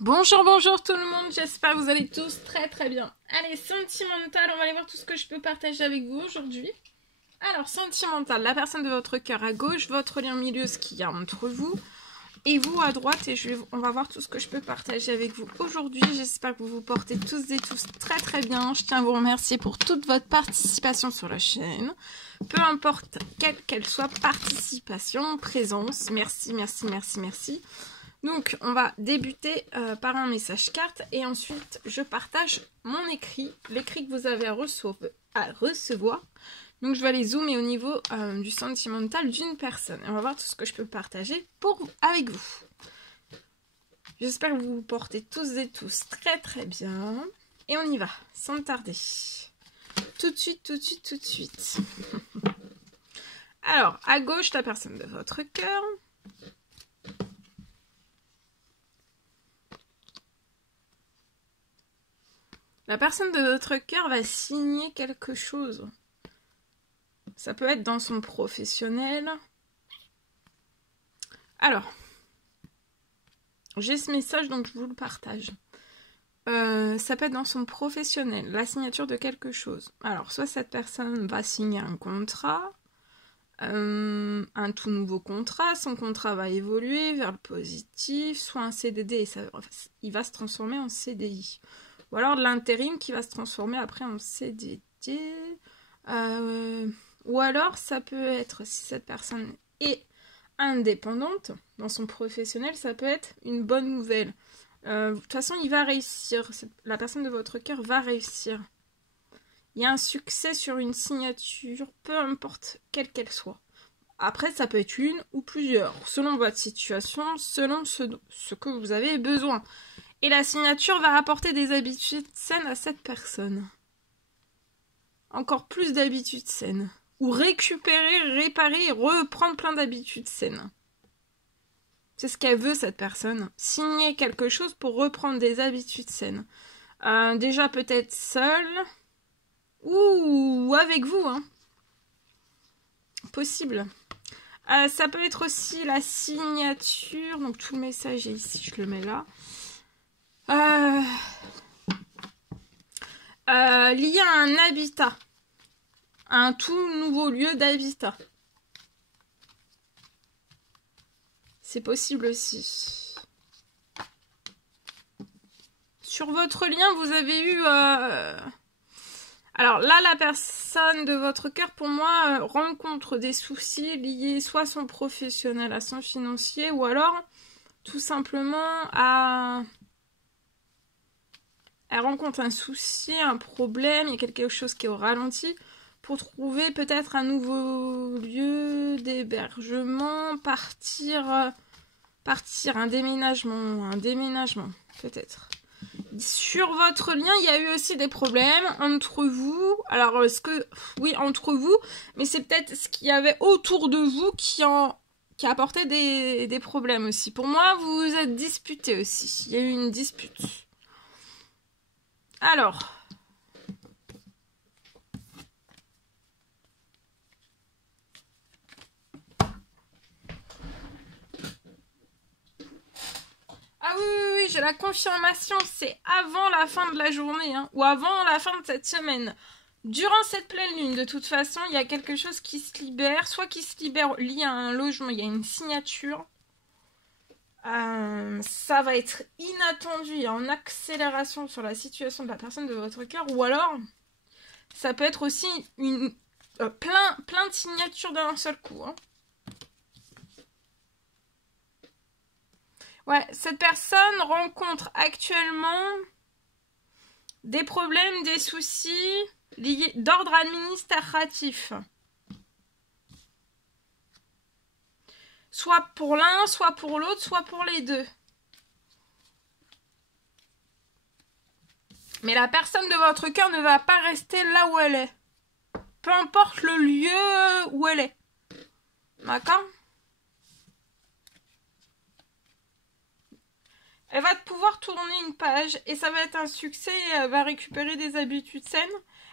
Bonjour, bonjour tout le monde, j'espère que vous allez tous très bien. Allez, sentimental, on va aller voir tout ce que je peux partager avec vous aujourd'hui. Alors, sentimental, la personne de votre cœur à gauche, votre lien au milieu, ce qu'il y a entre vous, et vous à droite, et on va voir tout ce que je peux partager avec vous aujourd'hui. J'espère que vous vous portez tous et tous très bien. Je tiens à vous remercier pour toute votre participation sur la chaîne. Peu importe quelle qu'elle soit, participation, présence, merci. Donc, on va débuter par un message carte et ensuite, je partage mon écrit, l'écrit que vous avez à recevoir. Donc, je vais aller zoomer au niveau du sentimental d'une personne. Et on va voir tout ce que je peux partager avec vous. J'espère que vous vous portez tous et tous très bien. Et on y va, sans tarder. Tout de suite. Alors, à gauche, la personne de votre cœur. La personne de votre cœur va signer quelque chose. Ça peut être dans son professionnel. Alors, j'ai ce message, donc je vous le partage. Ça peut être dans son professionnel, la signature de quelque chose. Alors, soit cette personne va signer un contrat, un tout nouveau contrat, son contrat va évoluer vers le positif, soit un CDD, et il va se transformer en CDI. Ou alors de l'intérim qui va se transformer après en CDD. Ou alors ça peut être, si cette personne est indépendante dans son professionnel, ça peut être une bonne nouvelle. De toute façon, il va réussir. La personne de votre cœur va réussir. Il y a un succès sur une signature, peu importe quelle qu'elle soit. Après, ça peut être une ou plusieurs, selon votre situation, selon ce que vous avez besoin. Et la signature va apporter des habitudes saines à cette personne. Encore plus d'habitudes saines. Ou récupérer, réparer et reprendre plein d'habitudes saines. C'est ce qu'elle veut, cette personne. Signer quelque chose pour reprendre des habitudes saines. Déjà peut-être seule. Ou avec vous. Hein. Possible. Ça peut être aussi la signature. Donc tout le message est ici, je le mets là. Lié à un habitat. Un tout nouveau lieu d'habitat. C'est possible aussi. Sur votre lien, vous avez eu... Alors là, la personne de votre cœur, pour moi, rencontre des soucis liés soit à son professionnel, à son financier, ou alors tout simplement à... Elle rencontre un souci, un problème, il y a quelque chose qui est au ralenti pour trouver peut-être un nouveau lieu d'hébergement, partir, un déménagement peut-être. Sur votre lien, il y a eu aussi des problèmes entre vous. Alors, oui, entre vous, mais c'est peut-être ce qu'il y avait autour de vous qui apportait des problèmes aussi. Pour moi, vous vous êtes disputés aussi. Il y a eu une dispute. Alors, ah oui, j'ai la confirmation, c'est avant la fin de la journée, hein, ou avant la fin de cette semaine. Durant cette pleine lune, de toute façon, il y a quelque chose qui se libère, soit qui se libère lié à un logement, il y a une signature. Ça va être inattendu, il y a en accélération sur la situation de la personne de votre cœur, ou alors ça peut être aussi plein de signatures d'un seul coup. Hein. Ouais, cette personne rencontre actuellement des problèmes, des soucis liés d'ordre administratif. Soit pour l'un, soit pour l'autre, soit pour les deux. Mais la personne de votre cœur ne va pas rester là où elle est. Peu importe le lieu où elle est. D'accord ? Elle va pouvoir tourner une page et ça va être un succès et elle va récupérer des habitudes saines.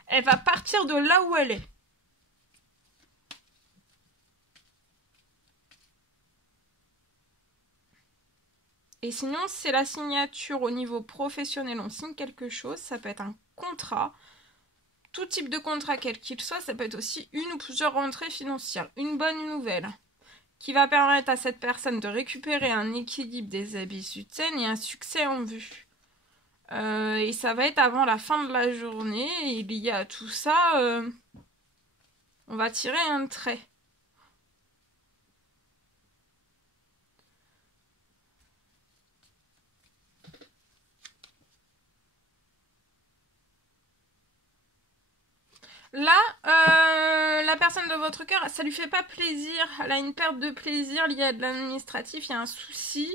Elle va partir de là où elle est. Et sinon, c'est la signature au niveau professionnel. On signe quelque chose. Ça peut être un contrat. Tout type de contrat, quel qu'il soit. Ça peut être aussi une ou plusieurs rentrées financières. Une bonne nouvelle qui va permettre à cette personne de récupérer un équilibre des habitudes saines et un succès en vue. Et ça va être avant la fin de la journée. Et il y a tout ça, on va tirer un trait. Là, la personne de votre cœur, ça lui fait pas plaisir. Elle a une perte de plaisir liée à de l'administratif. Il y a un souci.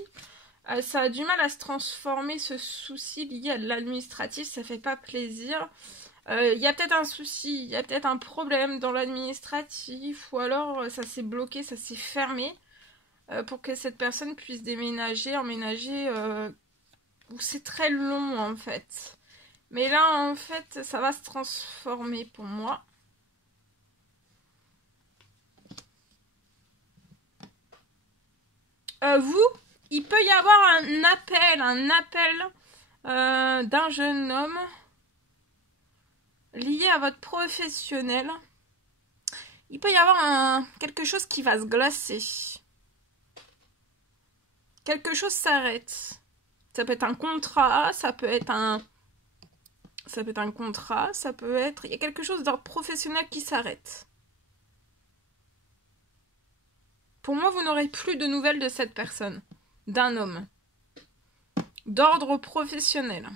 Ça a du mal à se transformer, ce souci lié à de l'administratif. Ça fait pas plaisir. Il y a peut-être un souci, il y a peut-être un problème dans l'administratif. Ou alors, ça s'est bloqué, ça s'est fermé. Pour que cette personne puisse déménager, emménager. Où c'est très long, en fait. Mais là, en fait, ça va se transformer pour moi. Vous, il peut y avoir un appel d'un jeune homme lié à votre professionnel. Il peut y avoir quelque chose qui va se glacer. Quelque chose s'arrête. Ça peut être un contrat, ça peut être un contrat, ça peut être... Il y a quelque chose d'ordre professionnel qui s'arrête. Pour moi, vous n'aurez plus de nouvelles de cette personne, d'un homme. D'ordre professionnel.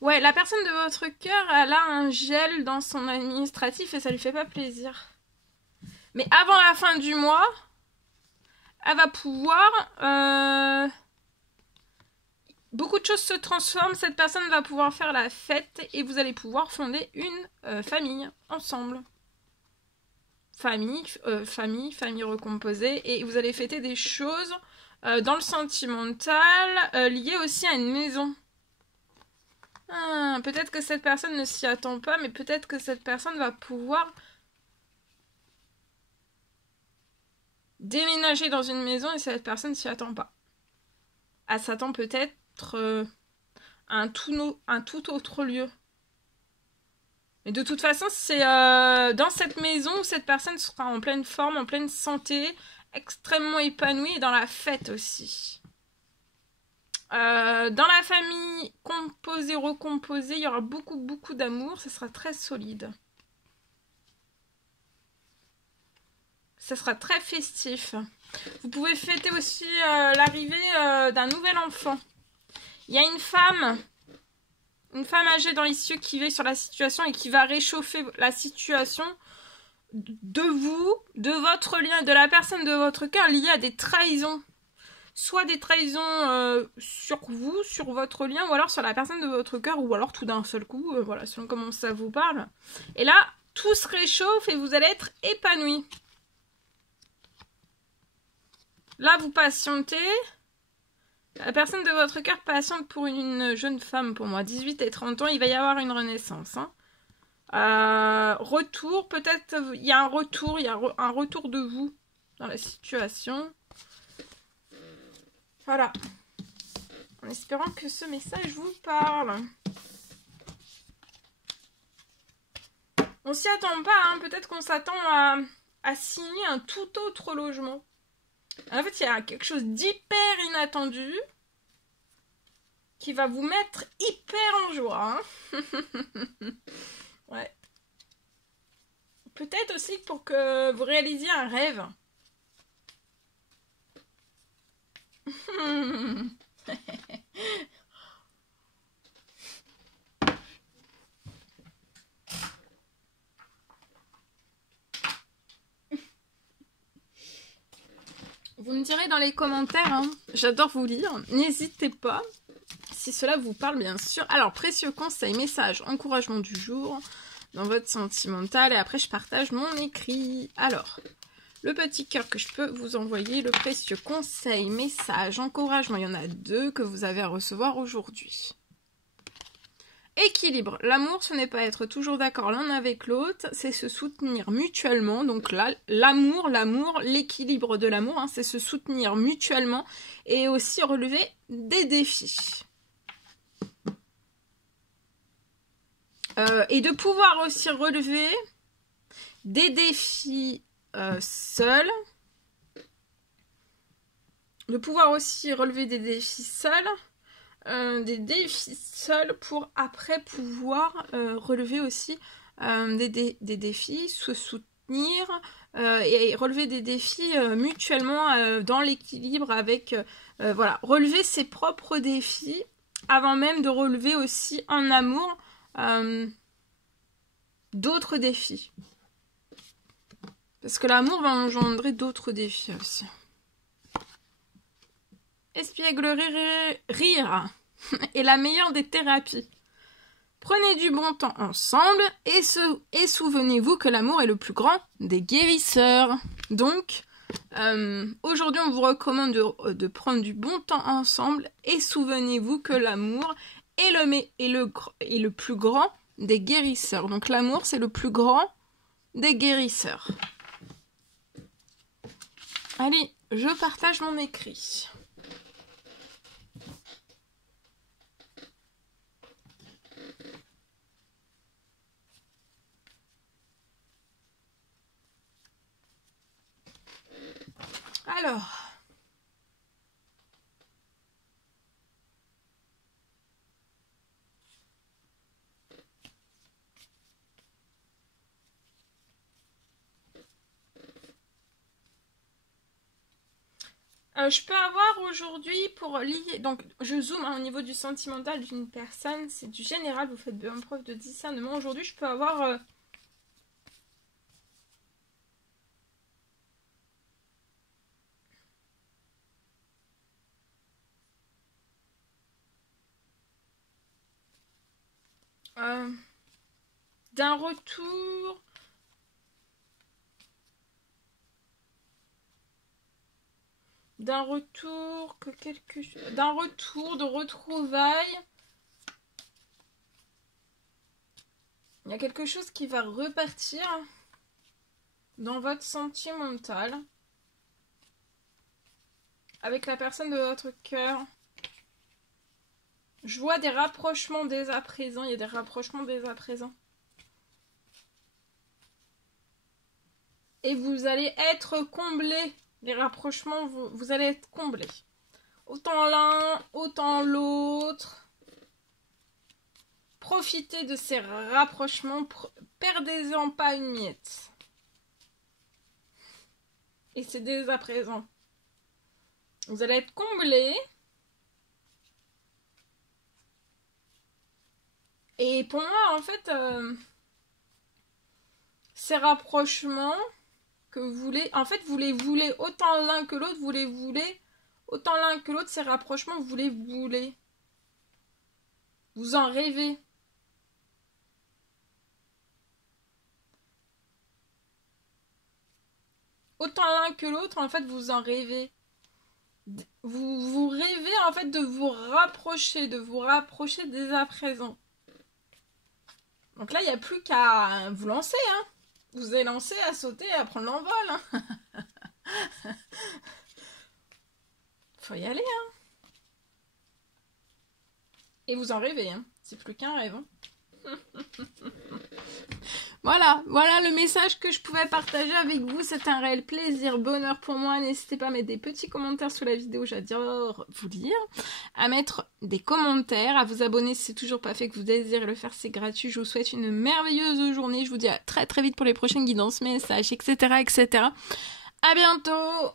Ouais, la personne de votre cœur, elle a un gel dans son administratif et ça lui fait pas plaisir. Mais avant la fin du mois, elle va pouvoir... Beaucoup de choses se transforment, cette personne va pouvoir faire la fête et vous allez pouvoir fonder une famille ensemble. Famille recomposée et vous allez fêter des choses dans le sentimental liées aussi à une maison. Peut-être que cette personne ne s'y attend pas, mais peut-être que cette personne va pouvoir déménager dans une maison et cette personne s'y attend pas. Elle s'attend peut-être à un tout autre lieu. Mais de toute façon, c'est dans cette maison où cette personne sera en pleine forme, en pleine santé, extrêmement épanouie et dans la fête aussi. Dans la famille composée, recomposée, il y aura beaucoup d'amour, ce sera très solide. Ça sera très festif. Vous pouvez fêter aussi l'arrivée d'un nouvel enfant. Il y a une femme âgée dans les cieux qui veille sur la situation et qui va réchauffer la situation de vous, de votre lien, de la personne de votre cœur liée à des trahisons. Soit des trahisons sur vous, sur votre lien, ou alors sur la personne de votre cœur, ou alors tout d'un seul coup, voilà, selon comment ça vous parle. Et là, tout se réchauffe et vous allez être épanoui. Là, vous patientez. La personne de votre cœur patiente pour une jeune femme, pour moi. 18 et 30 ans, il va y avoir une renaissance. Retour, peut-être, il y a un retour de vous dans la situation. Voilà. En espérant que ce message vous parle. On s'y attend pas, hein. Peut-être qu'on s'attend à signer un tout autre logement. En fait, il y a quelque chose d'hyper inattendu qui va vous mettre hyper en joie. Hein. Ouais. Peut-être aussi pour que vous réalisiez un rêve. Vous me direz dans les commentaires, hein. J'adore vous lire. N'hésitez pas, si cela vous parle bien sûr. Alors, précieux conseil, message, encouragement du jour dans votre sentimental. Et après, je partage mon écrit. Alors, le petit cœur que je peux vous envoyer, le précieux conseil, message, encouragement. Il y en a 2 que vous avez à recevoir aujourd'hui. Équilibre. L'amour, ce n'est pas être toujours d'accord l'un avec l'autre, c'est se soutenir mutuellement. Donc là, l'amour, l'équilibre de l'amour, hein, c'est se soutenir mutuellement et aussi relever des défis. Et de pouvoir aussi relever des défis seuls. De pouvoir aussi relever des défis seuls. Pour après pouvoir relever aussi des défis, se soutenir et relever des défis mutuellement dans l'équilibre avec voilà, relever ses propres défis avant même de relever aussi en amour d'autres défis, parce que l'amour va engendrer d'autres défis aussi. Espièglerie rire est la meilleure des thérapies. Prenez du bon temps ensemble et souvenez-vous que l'amour est le plus grand des guérisseurs. Donc, aujourd'hui, on vous recommande de prendre du bon temps ensemble et souvenez-vous que l'amour est le plus grand des guérisseurs. Donc, l'amour, c'est le plus grand des guérisseurs. Allez, je partage mon écrit. Alors, je peux avoir aujourd'hui pour lier, donc je zoome au niveau du sentimental d'une personne, c'est du général, vous faites bien preuve de discernement. Aujourd'hui, je peux avoir d'un retour, de retrouvailles. Il y a quelque chose qui va repartir dans votre sentimental avec la personne de votre cœur. Je vois des rapprochements dès à présent. Il y a des rapprochements dès à présent. Et vous allez être comblés. Les rapprochements, vous allez être comblés. Autant l'un, autant l'autre. Profitez de ces rapprochements. Perdez-en pas une miette. Et c'est dès à présent. Vous allez être comblés. Et pour moi, en fait, ces rapprochements que vous voulez, en fait, vous les voulez autant l'un que l'autre, vous les voulez autant l'un que l'autre, ces rapprochements, vous les voulez. Vous en rêvez. Autant l'un que l'autre, en fait, vous en rêvez. Vous rêvez, en fait, de vous rapprocher dès à présent. Donc là, il n'y a plus qu'à vous lancer, hein. Vous êtes lancé à sauter, à prendre l'envol, hein. Faut y aller, hein. Et vous en rêvez, hein. C'est plus qu'un rêve, hein. Voilà le message que je pouvais partager avec vous. C'est un réel plaisir, bonheur pour moi. N'hésitez pas à mettre des petits commentaires sous la vidéo, j'adore vous lire. À mettre des commentaires, à vous abonner si c'est toujours pas fait, que vous désirez le faire, c'est gratuit. Je vous souhaite une merveilleuse journée. Je vous dis à très très vite pour les prochaines guidances, messages, etc. À bientôt.